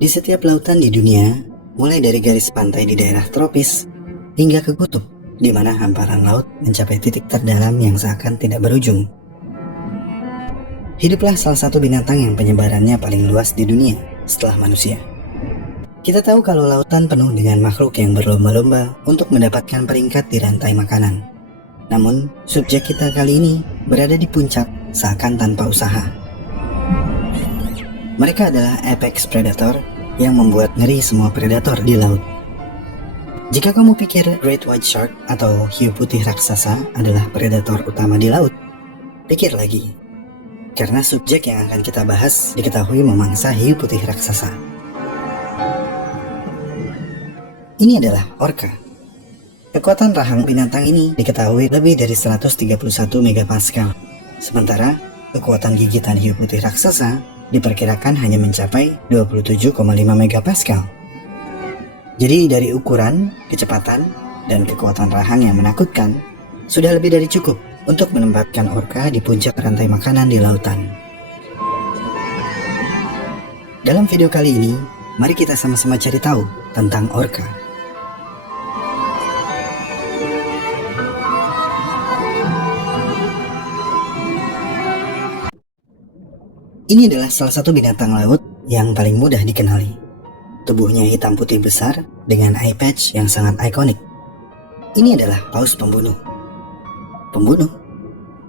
Di setiap lautan di dunia, mulai dari garis pantai di daerah tropis hingga ke kutub, di mana hamparan laut mencapai titik terdalam yang seakan tidak berujung. Hiduplah salah satu binatang yang penyebarannya paling luas di dunia setelah manusia. Kita tahu kalau lautan penuh dengan makhluk yang berlomba-lomba untuk mendapatkan peringkat di rantai makanan. Namun, subjek kita kali ini berada di puncak seakan tanpa usaha. Mereka adalah apex predator yang membuat ngeri semua predator di laut. Jika kamu pikir great white shark atau hiu putih raksasa adalah predator utama di laut, pikir lagi. Karena subjek yang akan kita bahas diketahui memangsa hiu putih raksasa. Ini adalah orca. Kekuatan rahang binatang ini diketahui lebih dari 131 megapascal. Sementara, kekuatan gigitan hiu putih raksasa diperkirakan hanya mencapai 27,5 megapascal. Jadi dari ukuran, kecepatan, dan kekuatan rahang yang menakutkan, sudah lebih dari cukup untuk menempatkan orca di puncak rantai makanan di lautan. Dalam video kali ini, mari kita sama-sama cari tahu tentang orca. Ini adalah salah satu binatang laut yang paling mudah dikenali. Tubuhnya hitam putih besar dengan eye patch yang sangat ikonik. Ini adalah paus pembunuh. Pembunuh?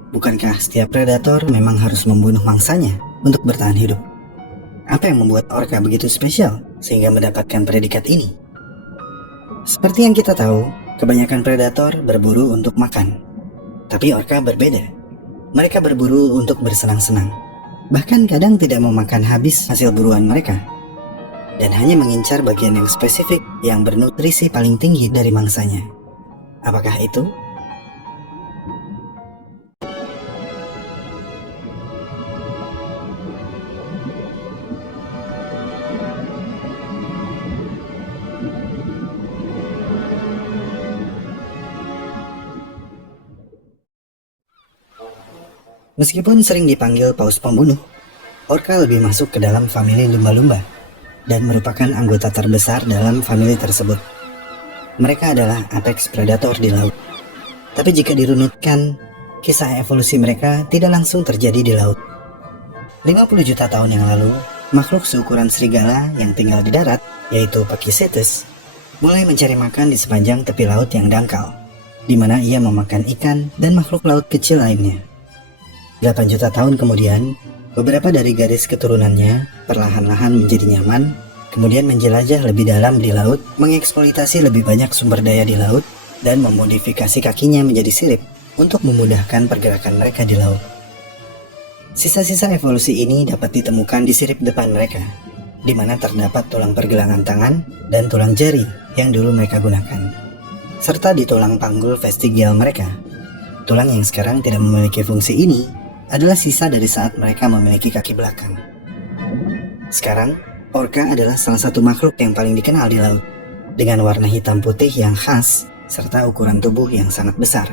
Bukankah setiap predator memang harus membunuh mangsanya untuk bertahan hidup? Apa yang membuat orca begitu spesial sehingga mendapatkan predikat ini? Seperti yang kita tahu, kebanyakan predator berburu untuk makan. Tapi orca berbeda. Mereka berburu untuk bersenang-senang. Bahkan kadang tidak memakan habis hasil buruan mereka, dan hanya mengincar bagian yang spesifik yang bernutrisi paling tinggi dari mangsanya. Apakah itu? Meskipun sering dipanggil paus pembunuh, orca lebih masuk ke dalam famili lumba-lumba dan merupakan anggota terbesar dalam famili tersebut. Mereka adalah apex predator di laut. Tapi jika dirunutkan, kisah evolusi mereka tidak langsung terjadi di laut. 50 juta tahun yang lalu, makhluk seukuran serigala yang tinggal di darat, yaitu Pachycetus, mulai mencari makan di sepanjang tepi laut yang dangkal, di mana ia memakan ikan dan makhluk laut kecil lainnya. 8 juta tahun kemudian, beberapa dari garis keturunannya perlahan-lahan menjadi nyaman, kemudian menjelajah lebih dalam di laut, mengeksploitasi lebih banyak sumber daya di laut, dan memodifikasi kakinya menjadi sirip untuk memudahkan pergerakan mereka di laut. Sisa-sisa evolusi ini dapat ditemukan di sirip depan mereka, di mana terdapat tulang pergelangan tangan dan tulang jari yang dulu mereka gunakan, serta di tulang panggul vestigial mereka. Tulang yang sekarang tidak memiliki fungsi ini adalah sisa dari saat mereka memiliki kaki belakang. Sekarang, orca adalah salah satu makhluk yang paling dikenal di laut, dengan warna hitam putih yang khas serta ukuran tubuh yang sangat besar.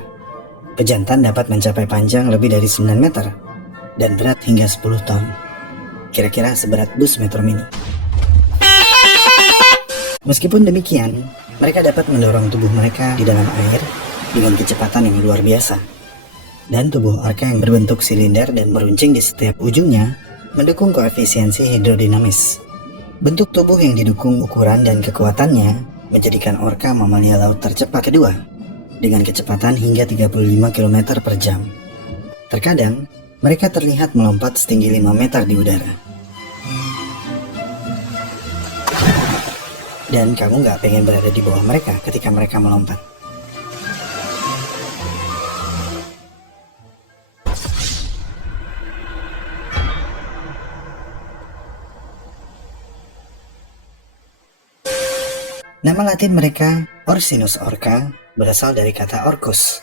Pejantan dapat mencapai panjang lebih dari 9 meter dan berat hingga 10 ton. Kira-kira seberat bus Metro Mini. Meskipun demikian, mereka dapat mendorong tubuh mereka di dalam air dengan kecepatan yang luar biasa. Dan tubuh orca yang berbentuk silinder dan meruncing di setiap ujungnya mendukung koefisiensi hidrodinamis. Bentuk tubuh yang didukung ukuran dan kekuatannya menjadikan orca mamalia laut tercepat kedua, dengan kecepatan hingga 35 km per jam. Terkadang, mereka terlihat melompat setinggi 5 meter di udara. Dan kamu gak pengen berada di bawah mereka ketika mereka melompat. Nama Latin mereka, Orcinus orca, berasal dari kata Orcus,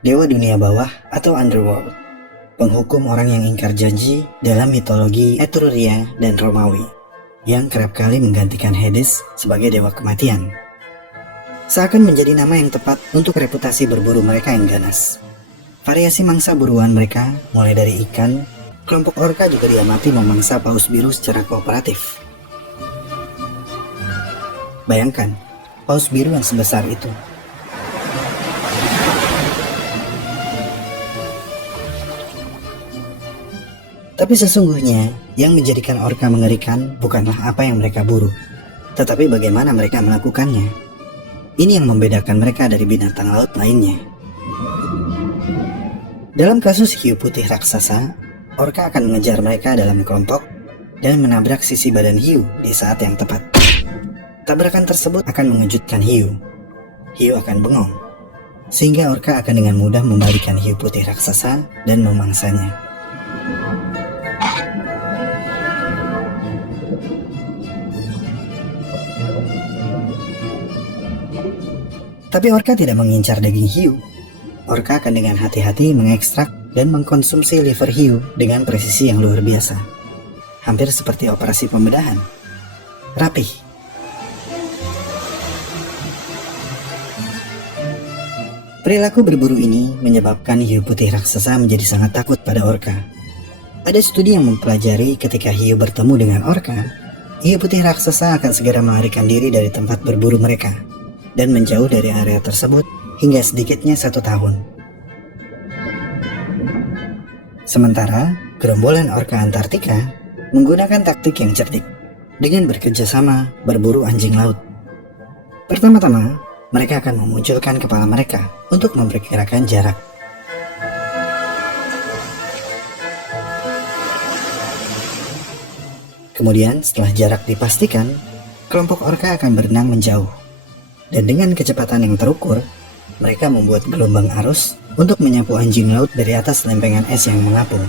dewa dunia bawah atau underworld, penghukum orang yang ingkar janji dalam mitologi Etruria dan Romawi, yang kerap kali menggantikan Hades sebagai dewa kematian. Seakan menjadi nama yang tepat untuk reputasi berburu mereka yang ganas. Variasi mangsa buruan mereka mulai dari ikan, kelompok orca juga diamati memangsa paus biru secara kooperatif. Bayangkan, paus biru yang sebesar itu. Tapi sesungguhnya, yang menjadikan orka mengerikan bukanlah apa yang mereka buru, tetapi bagaimana mereka melakukannya. Ini yang membedakan mereka dari binatang laut lainnya. Dalam kasus hiu putih raksasa, orka akan mengejar mereka dalam kelompok dan menabrak sisi badan hiu di saat yang tepat. Tabrakan tersebut akan mengejutkan hiu. Hiu akan bengong, sehingga orka akan dengan mudah membalikkan hiu putih raksasa dan memangsanya. Tapi orka tidak mengincar daging hiu. Orka akan dengan hati-hati mengekstrak dan mengkonsumsi liver hiu dengan presisi yang luar biasa. Hampir seperti operasi pembedahan. Rapih. Perilaku berburu ini menyebabkan hiu putih raksasa menjadi sangat takut pada orka. Ada studi yang mempelajari ketika hiu bertemu dengan orka, hiu putih raksasa akan segera melarikan diri dari tempat berburu mereka dan menjauh dari area tersebut hingga sedikitnya 1 tahun. Sementara, gerombolan orka Antartika menggunakan taktik yang cerdik dengan bekerjasama berburu anjing laut. Pertama-tama, mereka akan memunculkan kepala mereka untuk memperkirakan jarak. Kemudian, setelah jarak dipastikan, kelompok orka akan berenang menjauh. Dan dengan kecepatan yang terukur, mereka membuat gelombang arus untuk menyapu anjing laut dari atas lempengan es yang mengapung.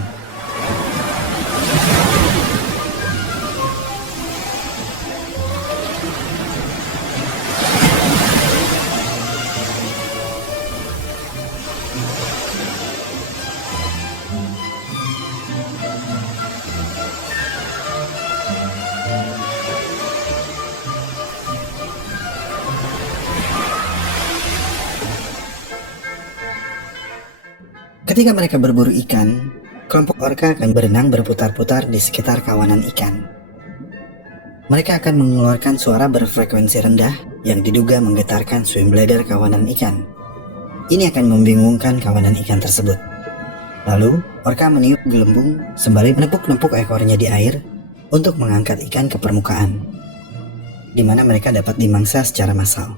Ketika mereka berburu ikan, kelompok orka akan berenang berputar-putar di sekitar kawanan ikan. Mereka akan mengeluarkan suara berfrekuensi rendah yang diduga menggetarkan swim bladder kawanan ikan. Ini akan membingungkan kawanan ikan tersebut. Lalu, orka meniup gelembung sembari menepuk-nepuk ekornya di air untuk mengangkat ikan ke permukaan, di mana mereka dapat dimangsa secara massal.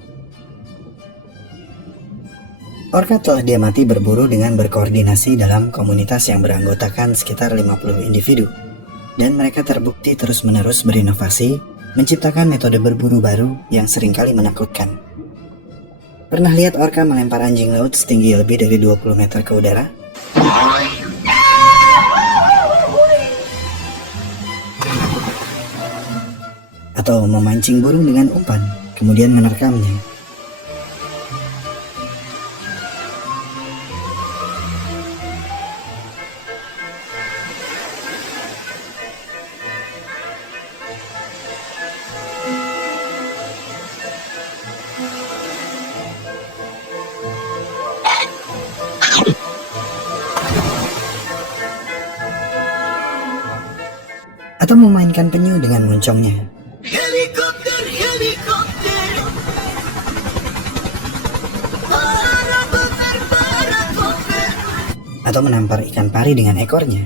Orka telah diamati berburu dengan berkoordinasi dalam komunitas yang beranggotakan sekitar 50 individu, dan mereka terbukti terus-menerus berinovasi, menciptakan metode berburu baru yang seringkali menakutkan. Pernah lihat orka melempar anjing laut setinggi lebih dari 20 meter ke udara? Atau memancing burung dengan umpan, kemudian menerkamnya? Atau memainkan penyu dengan moncongnya? Helikopter, helikopter. Atau menampar ikan pari dengan ekornya?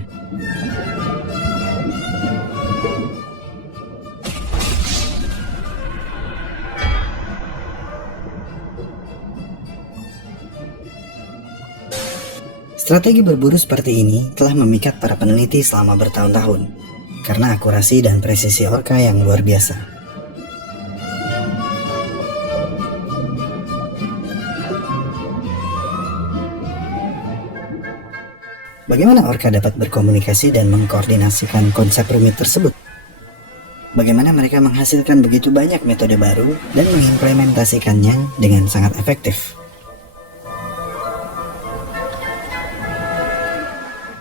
Strategi berburu seperti ini telah memikat para peneliti selama bertahun-tahun karena akurasi dan presisi orka yang luar biasa. Bagaimana orka dapat berkomunikasi dan mengkoordinasikan konsep rumit tersebut? Bagaimana mereka menghasilkan begitu banyak metode baru dan mengimplementasikannya dengan sangat efektif?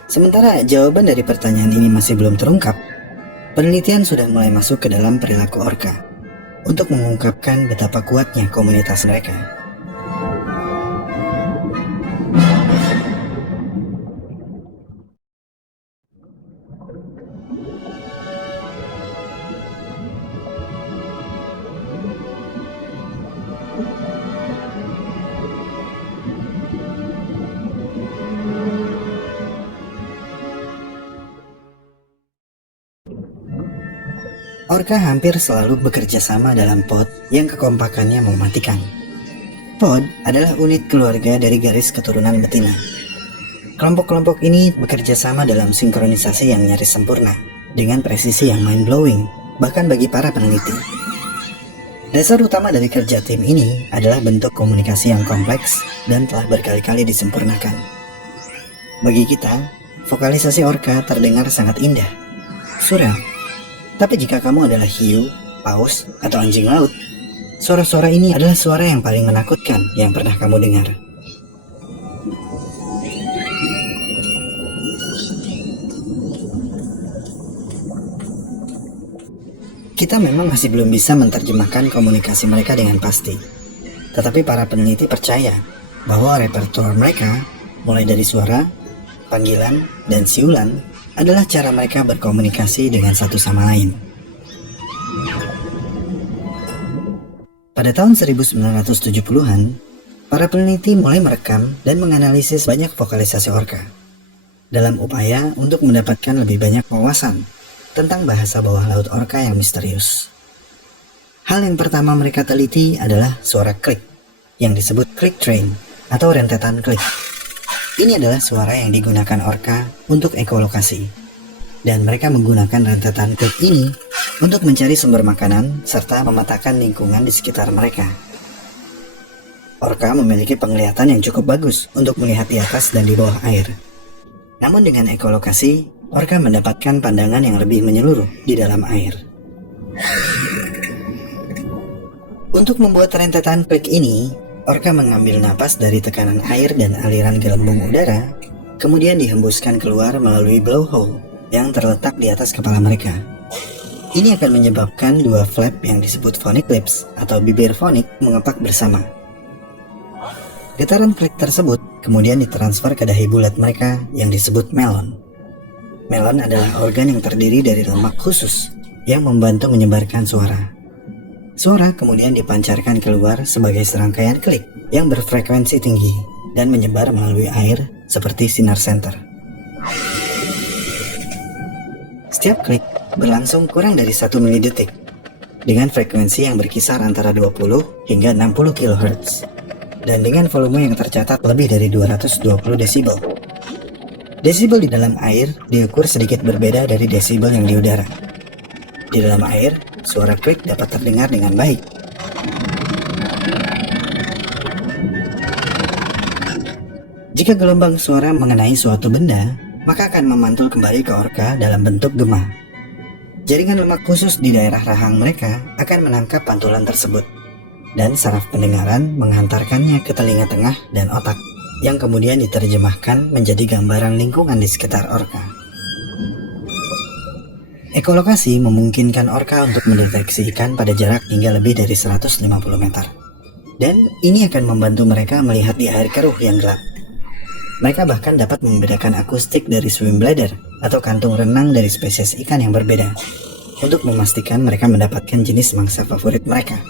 Sementara jawaban dari pertanyaan ini masih belum terungkap, penelitian sudah mulai masuk ke dalam perilaku orka untuk mengungkapkan betapa kuatnya komunitas mereka. Orca hampir selalu bekerja sama dalam pod yang kekompakannya mematikan. Pod adalah unit keluarga dari garis keturunan betina. Kelompok-kelompok ini bekerja sama dalam sinkronisasi yang nyaris sempurna, dengan presisi yang mind-blowing, bahkan bagi para peneliti. Dasar utama dari kerja tim ini adalah bentuk komunikasi yang kompleks dan telah berkali-kali disempurnakan. Bagi kita, vokalisasi orca terdengar sangat indah, surreal. Tapi jika kamu adalah hiu, paus, atau anjing laut, suara-suara ini adalah suara yang paling menakutkan yang pernah kamu dengar. Kita memang masih belum bisa menerjemahkan komunikasi mereka dengan pasti. Tetapi para peneliti percaya bahwa repertoire mereka, mulai dari suara, panggilan, dan siulan, adalah cara mereka berkomunikasi dengan satu sama lain. Pada tahun 1970-an, para peneliti mulai merekam dan menganalisis banyak vokalisasi orca dalam upaya untuk mendapatkan lebih banyak wawasan tentang bahasa bawah laut orca yang misterius. Hal yang pertama mereka teliti adalah suara klik, yang disebut click train atau rentetan klik. Ini adalah suara yang digunakan orca untuk ekolokasi, dan mereka menggunakan rentetan klik ini untuk mencari sumber makanan serta memetakan lingkungan di sekitar mereka. Orca memiliki penglihatan yang cukup bagus untuk melihat di atas dan di bawah air. Namun dengan ekolokasi, orca mendapatkan pandangan yang lebih menyeluruh di dalam air. Untuk membuat rentetan klik ini, orca mengambil napas dari tekanan air dan aliran gelembung udara, kemudian dihembuskan keluar melalui blowhole yang terletak di atas kepala mereka. Ini akan menyebabkan dua flap yang disebut phonic lips atau bibir fonik mengepak bersama. Getaran klik tersebut kemudian ditransfer ke dahi bulat mereka yang disebut melon. Melon adalah organ yang terdiri dari lemak khusus yang membantu menyebarkan suara. Suara kemudian dipancarkan keluar sebagai serangkaian klik yang berfrekuensi tinggi dan menyebar melalui air seperti sinar senter. Setiap klik berlangsung kurang dari 1 milidetik dengan frekuensi yang berkisar antara 20 hingga 60 kHz dan dengan volume yang tercatat lebih dari 220 desibel. Desibel di dalam air diukur sedikit berbeda dari desibel yang di udara. Di dalam air, suara klik dapat terdengar dengan baik. Jika gelombang suara mengenai suatu benda, maka akan memantul kembali ke orca dalam bentuk gema. Jaringan lemak khusus di daerah rahang mereka akan menangkap pantulan tersebut, dan saraf pendengaran menghantarkannya ke telinga tengah dan otak, yang kemudian diterjemahkan menjadi gambaran lingkungan di sekitar orca. Ekolokasi memungkinkan orca untuk mendeteksi ikan pada jarak hingga lebih dari 150 meter. Dan ini akan membantu mereka melihat di air keruh yang gelap. Mereka bahkan dapat membedakan akustik dari swim bladder atau kantung renang dari spesies ikan yang berbeda, untuk memastikan mereka mendapatkan jenis mangsa favorit mereka.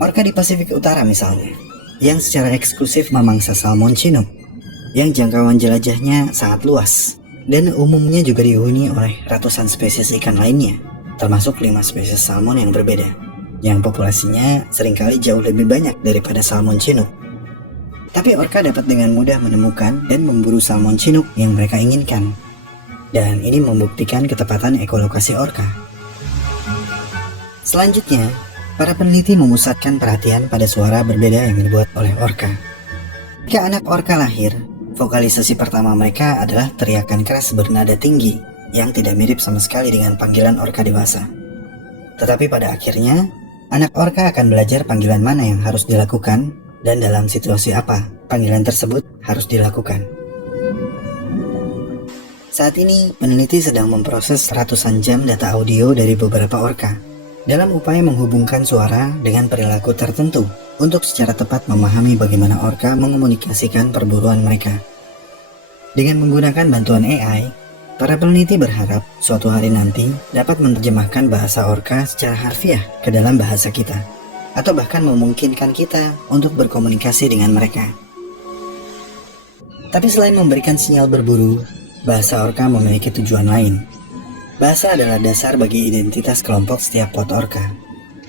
Orca di Pasifik Utara misalnya, yang secara eksklusif memangsa salmon chinook, yang jangkauan jelajahnya sangat luas, dan umumnya juga dihuni oleh ratusan spesies ikan lainnya, termasuk 5 spesies salmon yang berbeda, yang populasinya seringkali jauh lebih banyak daripada salmon chinook. Tapi orca dapat dengan mudah menemukan dan memburu salmon chinook yang mereka inginkan, dan ini membuktikan ketepatan ekolokasi orca. Selanjutnya, para peneliti memusatkan perhatian pada suara berbeda yang dibuat oleh orca. Jika anak orca lahir, vokalisasi pertama mereka adalah teriakan keras bernada tinggi yang tidak mirip sama sekali dengan panggilan orca dewasa. Tetapi pada akhirnya, anak orca akan belajar panggilan mana yang harus dilakukan dan dalam situasi apa panggilan tersebut harus dilakukan. Saat ini, peneliti sedang memproses ratusan jam data audio dari beberapa orca dalam upaya menghubungkan suara dengan perilaku tertentu untuk secara tepat memahami bagaimana orca mengomunikasikan perburuan mereka. Dengan menggunakan bantuan AI, para peneliti berharap suatu hari nanti dapat menerjemahkan bahasa orca secara harfiah ke dalam bahasa kita, atau bahkan memungkinkan kita untuk berkomunikasi dengan mereka. Tapi selain memberikan sinyal berburu, bahasa orca memiliki tujuan lain. Bahasa adalah dasar bagi identitas kelompok setiap pot orca.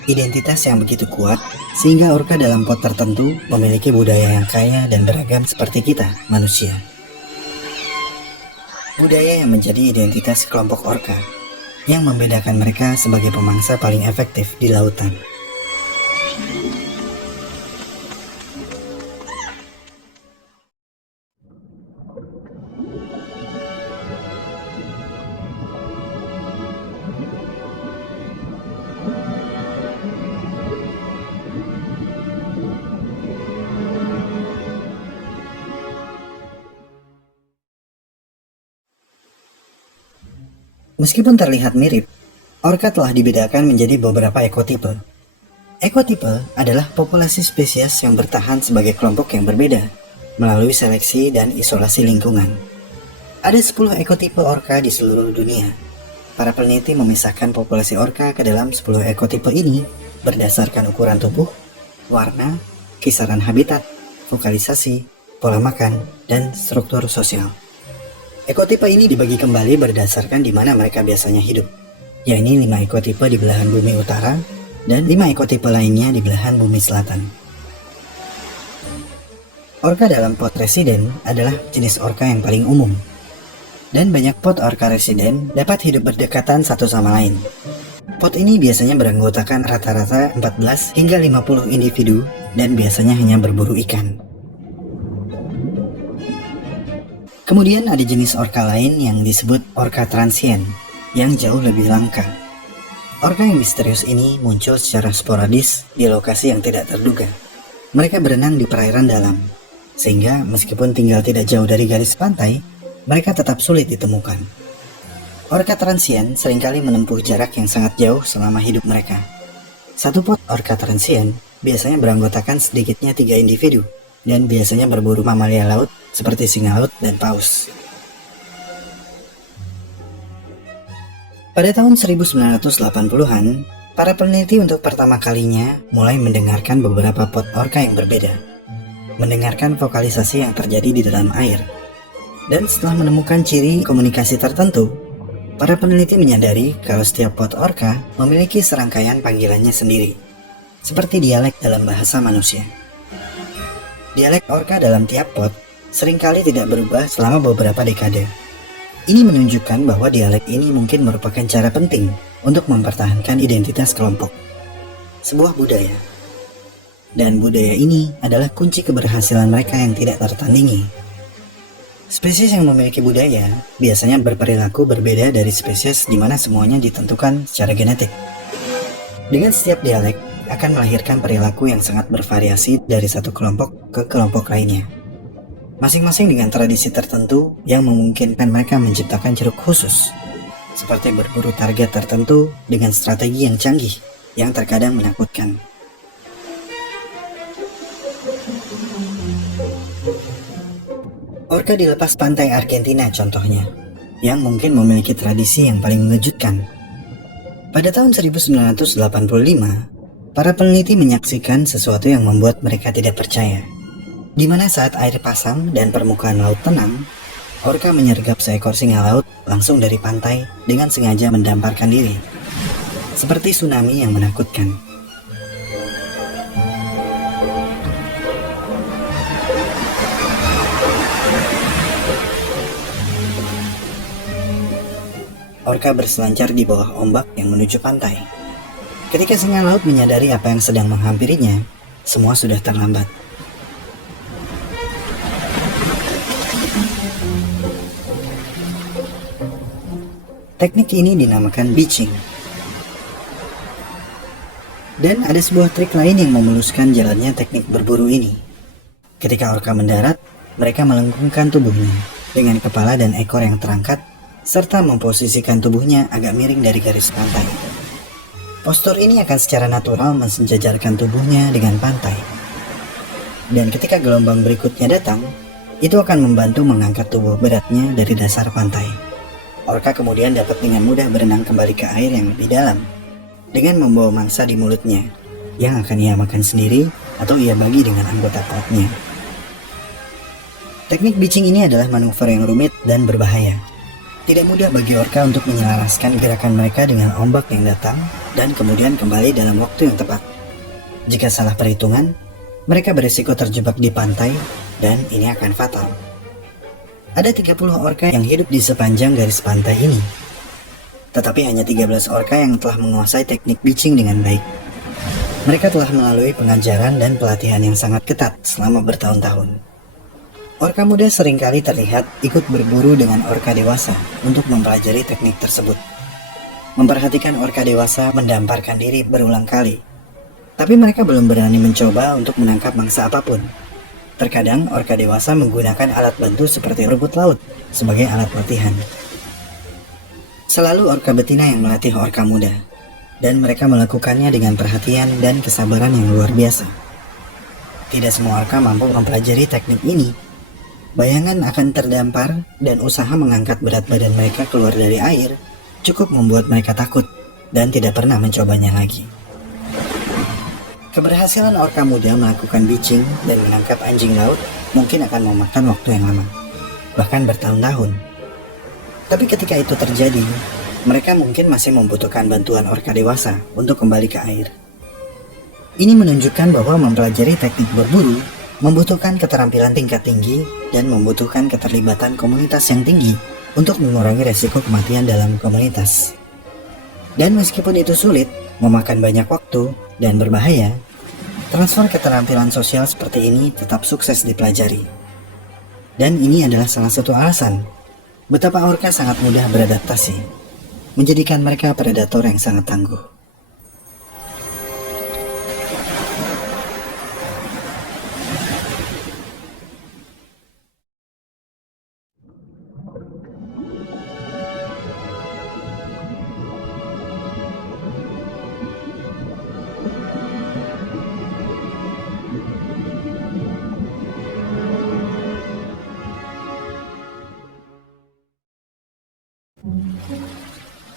Identitas yang begitu kuat sehingga orca dalam pot tertentu memiliki budaya yang kaya dan beragam seperti kita, manusia. Budaya yang menjadi identitas kelompok orca, yang membedakan mereka sebagai pemangsa paling efektif di lautan. Meskipun terlihat mirip, orca telah dibedakan menjadi beberapa ekotipe. Ekotipe adalah populasi spesies yang bertahan sebagai kelompok yang berbeda melalui seleksi dan isolasi lingkungan. Ada 10 ekotipe orca di seluruh dunia. Para peneliti memisahkan populasi orca ke dalam 10 ekotipe ini berdasarkan ukuran tubuh, warna, kisaran habitat, vokalisasi, pola makan, dan struktur sosial. Ekotipe ini dibagi kembali berdasarkan di mana mereka biasanya hidup, yakni 5 ekotipe di belahan bumi utara dan 5 ekotipe lainnya di belahan bumi selatan. Orca dalam pot residen adalah jenis orca yang paling umum, dan banyak pot orca residen dapat hidup berdekatan satu sama lain. Pot ini biasanya beranggotakan rata-rata 14 hingga 50 individu dan biasanya hanya berburu ikan. Kemudian ada jenis orca lain yang disebut orca transient, yang jauh lebih langka. Orca yang misterius ini muncul secara sporadis di lokasi yang tidak terduga. Mereka berenang di perairan dalam, sehingga meskipun tinggal tidak jauh dari garis pantai, mereka tetap sulit ditemukan. Orca transient seringkali menempuh jarak yang sangat jauh selama hidup mereka. Satu pot orca transient biasanya beranggotakan sedikitnya 3 individu, dan biasanya berburu mamalia laut seperti singa laut dan paus. Pada tahun 1980-an, para peneliti untuk pertama kalinya mulai mendengarkan beberapa pot orca yang berbeda, mendengarkan vokalisasi yang terjadi di dalam air. Dan setelah menemukan ciri komunikasi tertentu, para peneliti menyadari kalau setiap pot orca memiliki serangkaian panggilannya sendiri, seperti dialek dalam bahasa manusia. Dialek orca dalam tiap pot seringkali tidak berubah selama beberapa dekade. Ini menunjukkan bahwa dialek ini mungkin merupakan cara penting untuk mempertahankan identitas kelompok, sebuah budaya. Dan budaya ini adalah kunci keberhasilan mereka yang tidak tertandingi. Spesies yang memiliki budaya biasanya berperilaku berbeda dari spesies di mana semuanya ditentukan secara genetik. Dengan setiap dialek akan melahirkan perilaku yang sangat bervariasi dari satu kelompok ke kelompok lainnya, masing-masing dengan tradisi tertentu yang memungkinkan mereka menciptakan ceruk khusus, seperti berburu target tertentu dengan strategi yang canggih yang terkadang menakutkan. Orca di lepas pantai Argentina contohnya, yang mungkin memiliki tradisi yang paling mengejutkan. Pada tahun 1985, para peneliti menyaksikan sesuatu yang membuat mereka tidak percaya, di mana saat air pasang dan permukaan laut tenang, orca menyergap seekor singa laut langsung dari pantai dengan sengaja mendamparkan diri, seperti tsunami yang menakutkan. Orca berselancar di bawah ombak yang menuju pantai. Ketika singa laut menyadari apa yang sedang menghampirinya, semua sudah terlambat. Teknik ini dinamakan beaching. Dan ada sebuah trik lain yang memuluskan jalannya teknik berburu ini. Ketika orca mendarat, mereka melengkungkan tubuhnya dengan kepala dan ekor yang terangkat, serta memposisikan tubuhnya agak miring dari garis pantai. Postur ini akan secara natural mensejajarkan tubuhnya dengan pantai. Dan ketika gelombang berikutnya datang, itu akan membantu mengangkat tubuh beratnya dari dasar pantai. Orca kemudian dapat dengan mudah berenang kembali ke air yang lebih dalam, dengan membawa mangsa di mulutnya, yang akan ia makan sendiri atau ia bagi dengan anggota potnya. Teknik beaching ini adalah manuver yang rumit dan berbahaya. Tidak mudah bagi orka untuk menyelaraskan gerakan mereka dengan ombak yang datang dan kemudian kembali dalam waktu yang tepat. Jika salah perhitungan, mereka berisiko terjebak di pantai dan ini akan fatal. Ada 30 orka yang hidup di sepanjang garis pantai ini. Tetapi hanya 13 orka yang telah menguasai teknik beaching dengan baik. Mereka telah melalui pengajaran dan pelatihan yang sangat ketat selama bertahun-tahun. Orka muda seringkali terlihat ikut berburu dengan orka dewasa untuk mempelajari teknik tersebut. Memperhatikan orka dewasa mendamparkan diri berulang kali. Tapi mereka belum berani mencoba untuk menangkap mangsa apapun. Terkadang orka dewasa menggunakan alat bantu seperti rumput laut sebagai alat latihan. Selalu orka betina yang melatih orka muda, dan mereka melakukannya dengan perhatian dan kesabaran yang luar biasa. Tidak semua orka mampu mempelajari teknik ini. Bayangan akan terdampar dan usaha mengangkat berat badan mereka keluar dari air cukup membuat mereka takut dan tidak pernah mencobanya lagi. Keberhasilan orka muda melakukan beaching dan menangkap anjing laut mungkin akan memakan waktu yang lama, bahkan bertahun-tahun. Tapi ketika itu terjadi, mereka mungkin masih membutuhkan bantuan orka dewasa untuk kembali ke air. Ini menunjukkan bahwa mempelajari teknik berburu membutuhkan keterampilan tingkat tinggi dan membutuhkan keterlibatan komunitas yang tinggi untuk mengurangi resiko kematian dalam komunitas. Dan meskipun itu sulit, memakan banyak waktu, dan berbahaya, transfer keterampilan sosial seperti ini tetap sukses dipelajari. Dan ini adalah salah satu alasan betapa orka sangat mudah beradaptasi, menjadikan mereka predator yang sangat tangguh.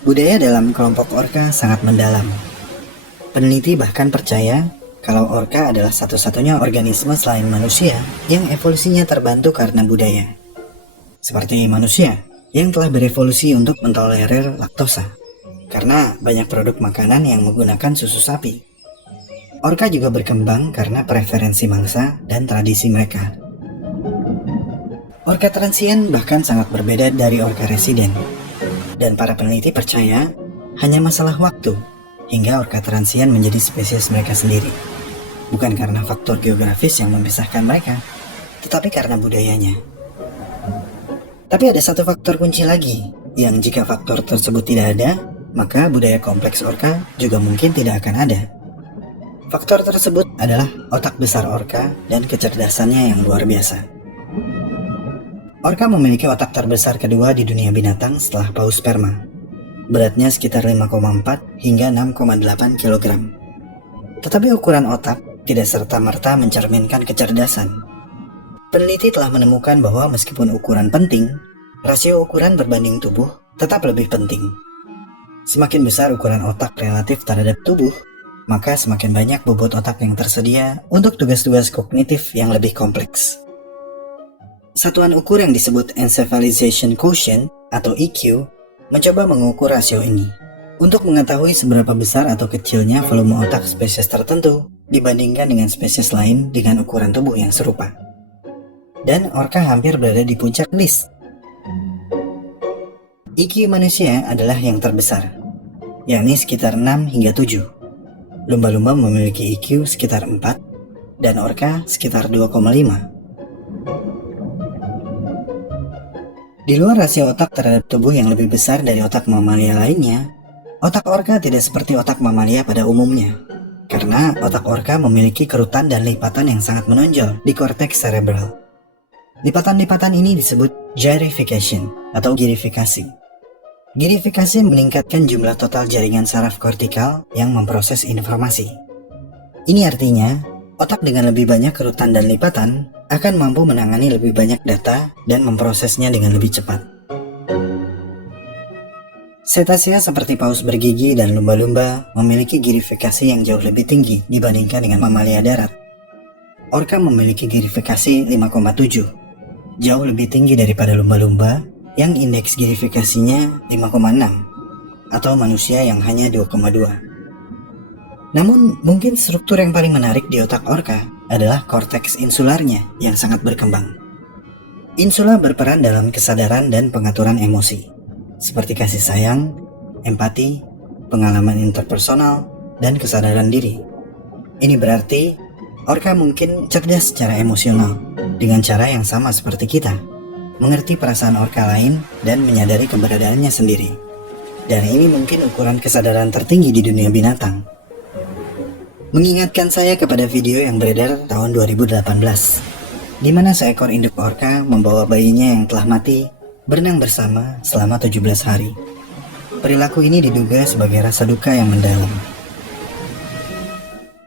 Budaya dalam kelompok orka sangat mendalam. Peneliti bahkan percaya kalau orka adalah satu-satunya organisme selain manusia yang evolusinya terbantu karena budaya. Seperti manusia yang telah berevolusi untuk mentolerir laktosa, karena banyak produk makanan yang menggunakan susu sapi. Orka juga berkembang karena preferensi mangsa dan tradisi mereka. Orka transien bahkan sangat berbeda dari orka residen. Dan para peneliti percaya hanya masalah waktu hingga orka transien menjadi spesies mereka sendiri. Bukan karena faktor geografis yang memisahkan mereka, tetapi karena budayanya. Tapi ada satu faktor kunci lagi, yang jika faktor tersebut tidak ada, maka budaya kompleks orka juga mungkin tidak akan ada. Faktor tersebut adalah otak besar orka dan kecerdasannya yang luar biasa. Orka memiliki otak terbesar kedua di dunia binatang setelah paus sperma. Beratnya sekitar 5,4 hingga 6,8 kg. Tetapi ukuran otak tidak serta-merta mencerminkan kecerdasan. Peneliti telah menemukan bahwa meskipun ukuran penting, rasio ukuran berbanding tubuh tetap lebih penting. Semakin besar ukuran otak relatif terhadap tubuh, maka semakin banyak bobot otak yang tersedia untuk tugas-tugas kognitif yang lebih kompleks. Satuan ukur yang disebut Encephalization Quotient atau EQ mencoba mengukur rasio ini untuk mengetahui seberapa besar atau kecilnya volume otak spesies tertentu dibandingkan dengan spesies lain dengan ukuran tubuh yang serupa. Dan orka hampir berada di puncak list. EQ manusia adalah yang terbesar, yakni sekitar 6 hingga 7. Lumba-lumba memiliki EQ sekitar 4 dan orka sekitar 2,5. Di luar rasio otak terhadap tubuh yang lebih besar dari otak mamalia lainnya, otak orka tidak seperti otak mamalia pada umumnya, karena otak orka memiliki kerutan dan lipatan yang sangat menonjol di korteks cerebral. Lipatan-lipatan ini disebut gyrification atau girifikasi. Girifikasi meningkatkan jumlah total jaringan saraf kortikal yang memproses informasi. Ini artinya, otak dengan lebih banyak kerutan dan lipatan akan mampu menangani lebih banyak data dan memprosesnya dengan lebih cepat. Cetacea seperti paus bergigi dan lumba-lumba memiliki girifikasi yang jauh lebih tinggi dibandingkan dengan mamalia darat. Orka memiliki girifikasi 5,7, jauh lebih tinggi daripada lumba-lumba yang indeks ginifikasinya 5,6 atau manusia yang hanya 2,2. Namun mungkin struktur yang paling menarik di otak orca adalah korteks insularnya yang sangat berkembang. Insula berperan dalam kesadaran dan pengaturan emosi, seperti kasih sayang, empati, pengalaman interpersonal, dan kesadaran diri. Ini berarti orca mungkin cerdas secara emosional dengan cara yang sama seperti kita, mengerti perasaan orca lain dan menyadari keberadaannya sendiri. Dan ini mungkin ukuran kesadaran tertinggi di dunia binatang. Mengingatkan saya kepada video yang beredar tahun 2018, di mana seekor induk orca membawa bayinya yang telah mati berenang bersama selama 17 hari. Perilaku ini diduga sebagai rasa duka yang mendalam.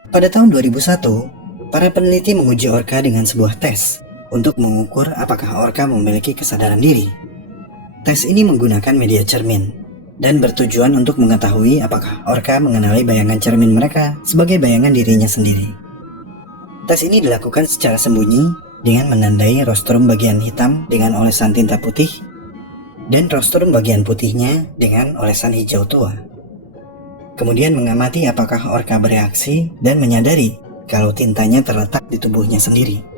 Pada tahun 2001, para peneliti menguji orca dengan sebuah tes untuk mengukur apakah orca memiliki kesadaran diri. Tes ini menggunakan media cermin dan bertujuan untuk mengetahui apakah orca mengenali bayangan cermin mereka sebagai bayangan dirinya sendiri. Tes ini dilakukan secara sembunyi dengan menandai rostrum bagian hitam dengan olesan tinta putih dan rostrum bagian putihnya dengan olesan hijau tua. Kemudian mengamati apakah orca bereaksi dan menyadari kalau tintanya terletak di tubuhnya sendiri.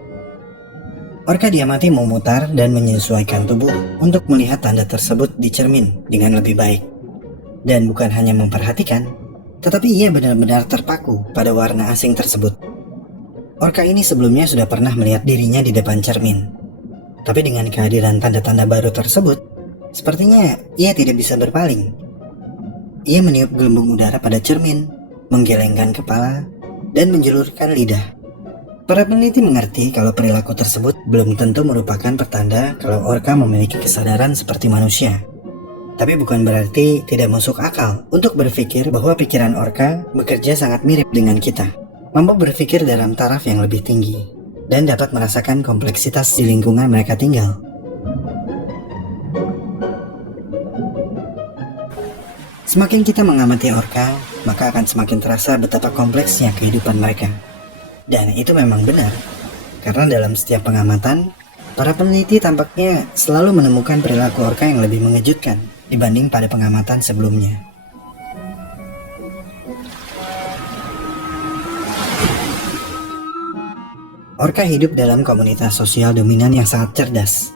Orca diamati memutar dan menyesuaikan tubuh untuk melihat tanda tersebut di cermin dengan lebih baik. Dan bukan hanya memperhatikan, tetapi ia benar-benar terpaku pada warna asing tersebut. Orca ini sebelumnya sudah pernah melihat dirinya di depan cermin. Tapi dengan kehadiran tanda-tanda baru tersebut, sepertinya ia tidak bisa berpaling. Ia meniup gelembung udara pada cermin, menggelengkan kepala, dan menjulurkan lidah. Para peneliti mengerti kalau perilaku tersebut belum tentu merupakan pertanda kalau orca memiliki kesadaran seperti manusia. Tapi bukan berarti tidak masuk akal untuk berpikir bahwa pikiran orca bekerja sangat mirip dengan kita, mampu berpikir dalam taraf yang lebih tinggi, dan dapat merasakan kompleksitas di lingkungan mereka tinggal. Semakin kita mengamati orca, maka akan semakin terasa betapa kompleksnya kehidupan mereka. Dan itu memang benar, karena dalam setiap pengamatan, para peneliti tampaknya selalu menemukan perilaku orca yang lebih mengejutkan dibanding pada pengamatan sebelumnya. Orca hidup dalam komunitas sosial dominan yang sangat cerdas.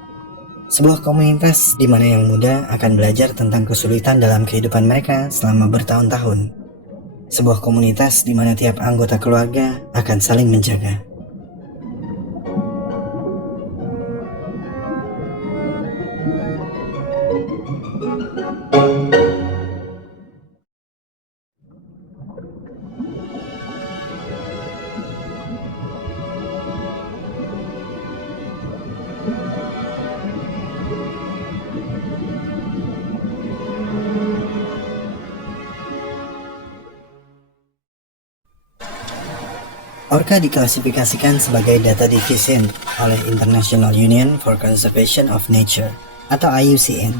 Sebuah komunitas di mana yang muda akan belajar tentang kesulitan dalam kehidupan mereka selama bertahun-tahun. Sebuah komunitas di mana tiap anggota keluarga akan saling menjaga. Orca diklasifikasikan sebagai data deficient oleh International Union for Conservation of Nature atau IUCN.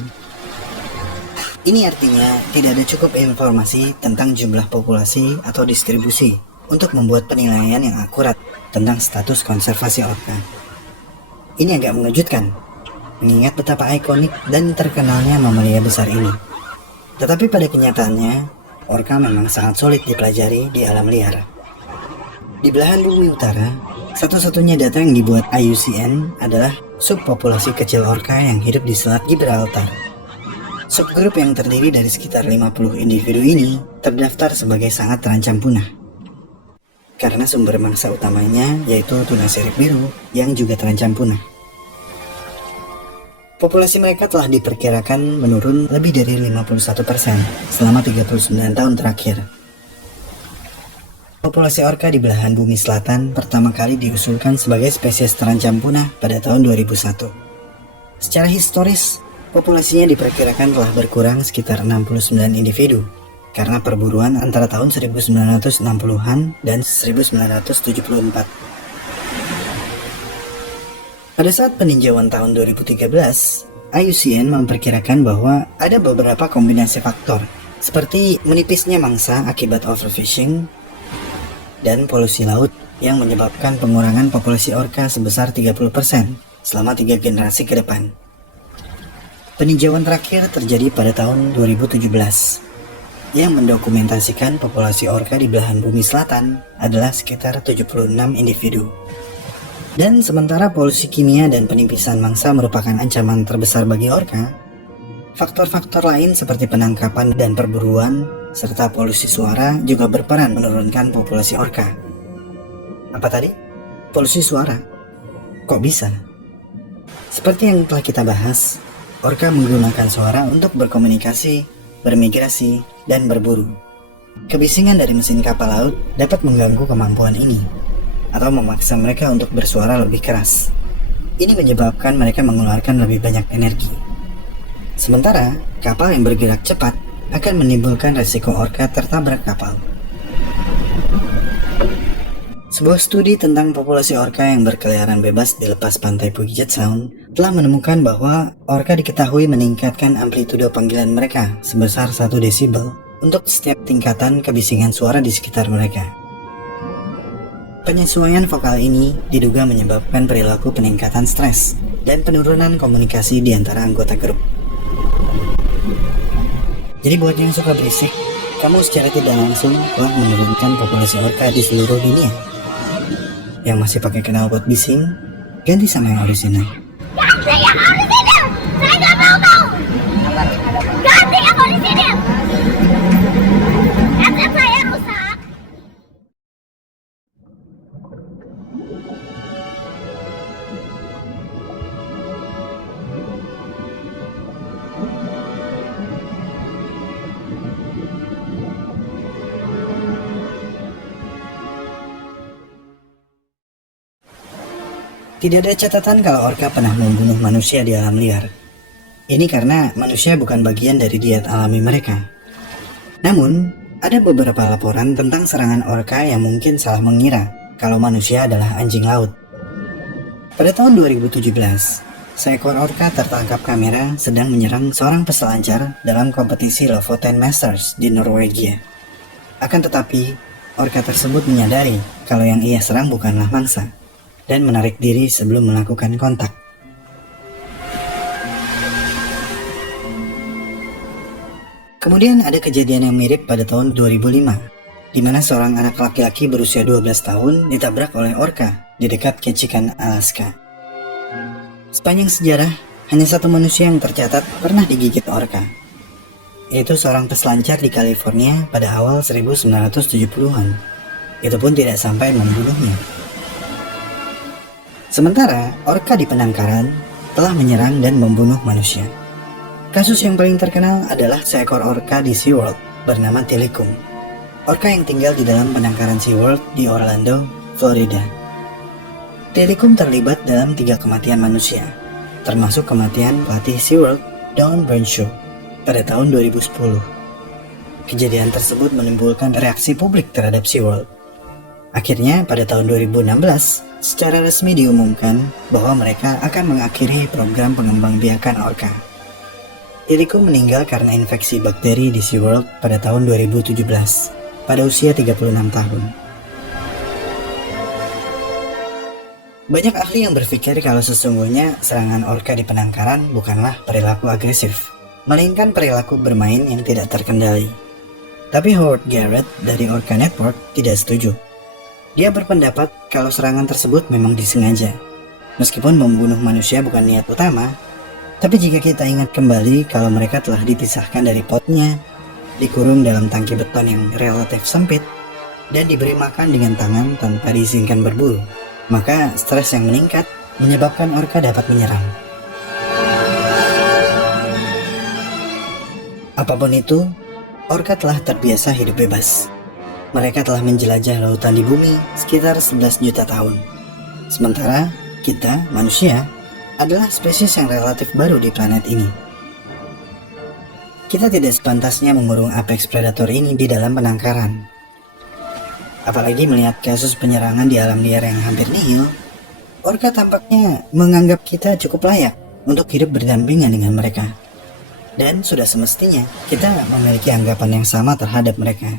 Ini artinya tidak ada cukup informasi tentang jumlah populasi atau distribusi untuk membuat penilaian yang akurat tentang status konservasi orca. Ini agak mengejutkan, mengingat betapa ikonik dan terkenalnya mamalia besar ini. Tetapi pada kenyataannya, orca memang sangat sulit dipelajari di alam liar. Di belahan bumi utara, satu-satunya data yang dibuat IUCN adalah subpopulasi kecil orca yang hidup di Selat Gibraltar. Subgrup yang terdiri dari sekitar 50 individu ini terdaftar sebagai sangat terancam punah. Karena sumber mangsa utamanya yaitu tuna sirip biru yang juga terancam punah. Populasi mereka telah diperkirakan menurun lebih dari 51% selama 39 tahun terakhir. Populasi orca di belahan bumi selatan pertama kali diusulkan sebagai spesies terancam punah pada tahun 2001. Secara historis, populasinya diperkirakan telah berkurang sekitar 69 individu karena perburuan antara tahun 1960-an dan 1974. Pada saat peninjauan tahun 2013, IUCN memperkirakan bahwa ada beberapa kombinasi faktor seperti menipisnya mangsa akibat overfishing dan polusi laut yang menyebabkan pengurangan populasi orca sebesar 30% selama 3 generasi ke depan. Peninjauan terakhir terjadi pada tahun 2017 yang mendokumentasikan populasi orca di belahan bumi selatan adalah sekitar 76 individu. Dan sementara polusi kimia dan penipisan mangsa merupakan ancaman terbesar bagi orca, faktor-faktor lain seperti penangkapan dan perburuan serta polusi suara juga berperan menurunkan populasi orca. Apa tadi? Polusi suara? Kok bisa? Seperti yang telah kita bahas, orca menggunakan suara untuk berkomunikasi, bermigrasi, dan berburu. Kebisingan dari mesin kapal laut dapat mengganggu kemampuan ini, atau memaksa mereka untuk bersuara lebih keras. Ini menyebabkan mereka mengeluarkan lebih banyak energi. Sementara, kapal yang bergerak cepat akan menimbulkan resiko orca tertabrak kapal. Sebuah studi tentang populasi orca yang berkeliaran bebas di lepas pantai Puget Sound telah menemukan bahwa orca diketahui meningkatkan amplitudo panggilan mereka sebesar 1 desibel untuk setiap tingkatan kebisingan suara di sekitar mereka. Penyesuaian vokal ini diduga menyebabkan perilaku peningkatan stres dan penurunan komunikasi di antara anggota grup. Jadi buat yang suka berisik, kamu secara tidak langsung telah menurunkan populasi orca di seluruh dunia. Yang masih pakai knalpot bising, ganti sama yang orisinal. Ganti yang orisinil! Saya nggak mau tahu! Ganti yang orisinil! Headset saya rusak! Tidak ada catatan kalau orca pernah membunuh manusia di alam liar. Ini karena manusia bukan bagian dari diet alami mereka. Namun, ada beberapa laporan tentang serangan orca yang mungkin salah mengira kalau manusia adalah anjing laut. Pada tahun 2017, seekor orca tertangkap kamera sedang menyerang seorang peselancar dalam kompetisi Lofoten Masters di Norwegia. Akan tetapi, orca tersebut menyadari kalau yang ia serang bukanlah mangsa dan menarik diri sebelum melakukan kontak. Kemudian ada kejadian yang mirip pada tahun 2005, di mana seorang anak laki-laki berusia 12 tahun ditabrak oleh orca di dekat Ketchikan, Alaska. Sepanjang sejarah, hanya satu manusia yang tercatat pernah digigit orca, yaitu seorang peselancar di California pada awal 1970-an. Itu pun tidak sampai membunuhnya. Sementara, orca di penangkaran telah menyerang dan membunuh manusia. Kasus yang paling terkenal adalah seekor orca di SeaWorld bernama Tilikum. Orca yang tinggal di dalam penangkaran SeaWorld di Orlando, Florida. Tilikum terlibat dalam 3 kematian manusia, termasuk kematian pelatih SeaWorld, Don Bernstein, pada tahun 2010. Kejadian tersebut menimbulkan reaksi publik terhadap SeaWorld. Akhirnya, pada tahun 2016, secara resmi diumumkan bahwa mereka akan mengakhiri program pengembangbiakan orca. Tilikum meninggal karena infeksi bakteri di SeaWorld pada tahun 2017, pada usia 36 tahun. Banyak ahli yang berpikir kalau sesungguhnya serangan orca di penangkaran bukanlah perilaku agresif, melainkan perilaku bermain yang tidak terkendali. Tapi Howard Garrett dari Orca Network tidak setuju. Dia berpendapat kalau serangan tersebut memang disengaja. Meskipun membunuh manusia bukan niat utama, tapi jika kita ingat kembali kalau mereka telah dipisahkan dari potnya, dikurung dalam tangki beton yang relatif sempit, dan diberi makan dengan tangan tanpa diizinkan berburu, maka stres yang meningkat menyebabkan orca dapat menyerang. Apapun itu, orca telah terbiasa hidup bebas. Mereka telah menjelajah lautan di bumi sekitar 11 juta tahun. Sementara kita, manusia, adalah spesies yang relatif baru di planet ini. Kita tidak sepantasnya mengurung apex predator ini di dalam penangkaran. Apalagi melihat kasus penyerangan di alam liar yang hampir nihil, orca tampaknya menganggap kita cukup layak untuk hidup berdampingan dengan mereka. Dan sudah semestinya kita memiliki anggapan yang sama terhadap mereka.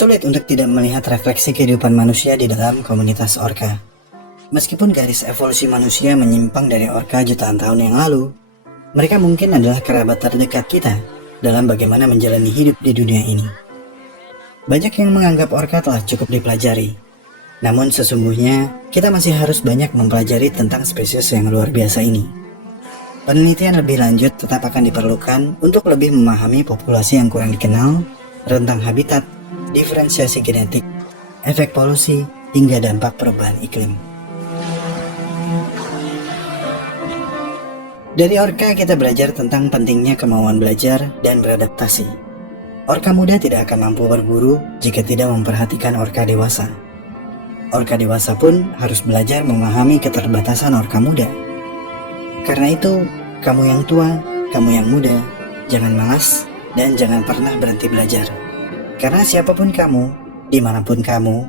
Sulit untuk tidak melihat refleksi kehidupan manusia di dalam komunitas orca. Meskipun garis evolusi manusia menyimpang dari orca jutaan tahun yang lalu, mereka mungkin adalah kerabat terdekat kita dalam bagaimana menjalani hidup di dunia ini. Banyak yang menganggap orca telah cukup dipelajari. Namun sesungguhnya, kita masih harus banyak mempelajari tentang spesies yang luar biasa ini. Penelitian lebih lanjut tetap akan diperlukan untuk lebih memahami populasi yang kurang dikenal, rentang habitat, diferensiasi genetik, efek polusi, hingga dampak perubahan iklim. Dari orca kita belajar tentang pentingnya kemauan belajar dan beradaptasi. Orca muda tidak akan mampu berburu jika tidak memperhatikan orca dewasa. Orca dewasa pun harus belajar memahami keterbatasan orca muda. Karena itu, kamu yang tua, kamu yang muda, jangan malas dan jangan pernah berhenti belajar. Karena siapapun kamu, dimanapun kamu,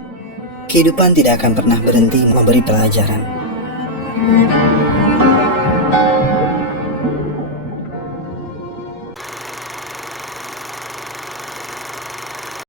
kehidupan tidak akan pernah berhenti memberi pelajaran.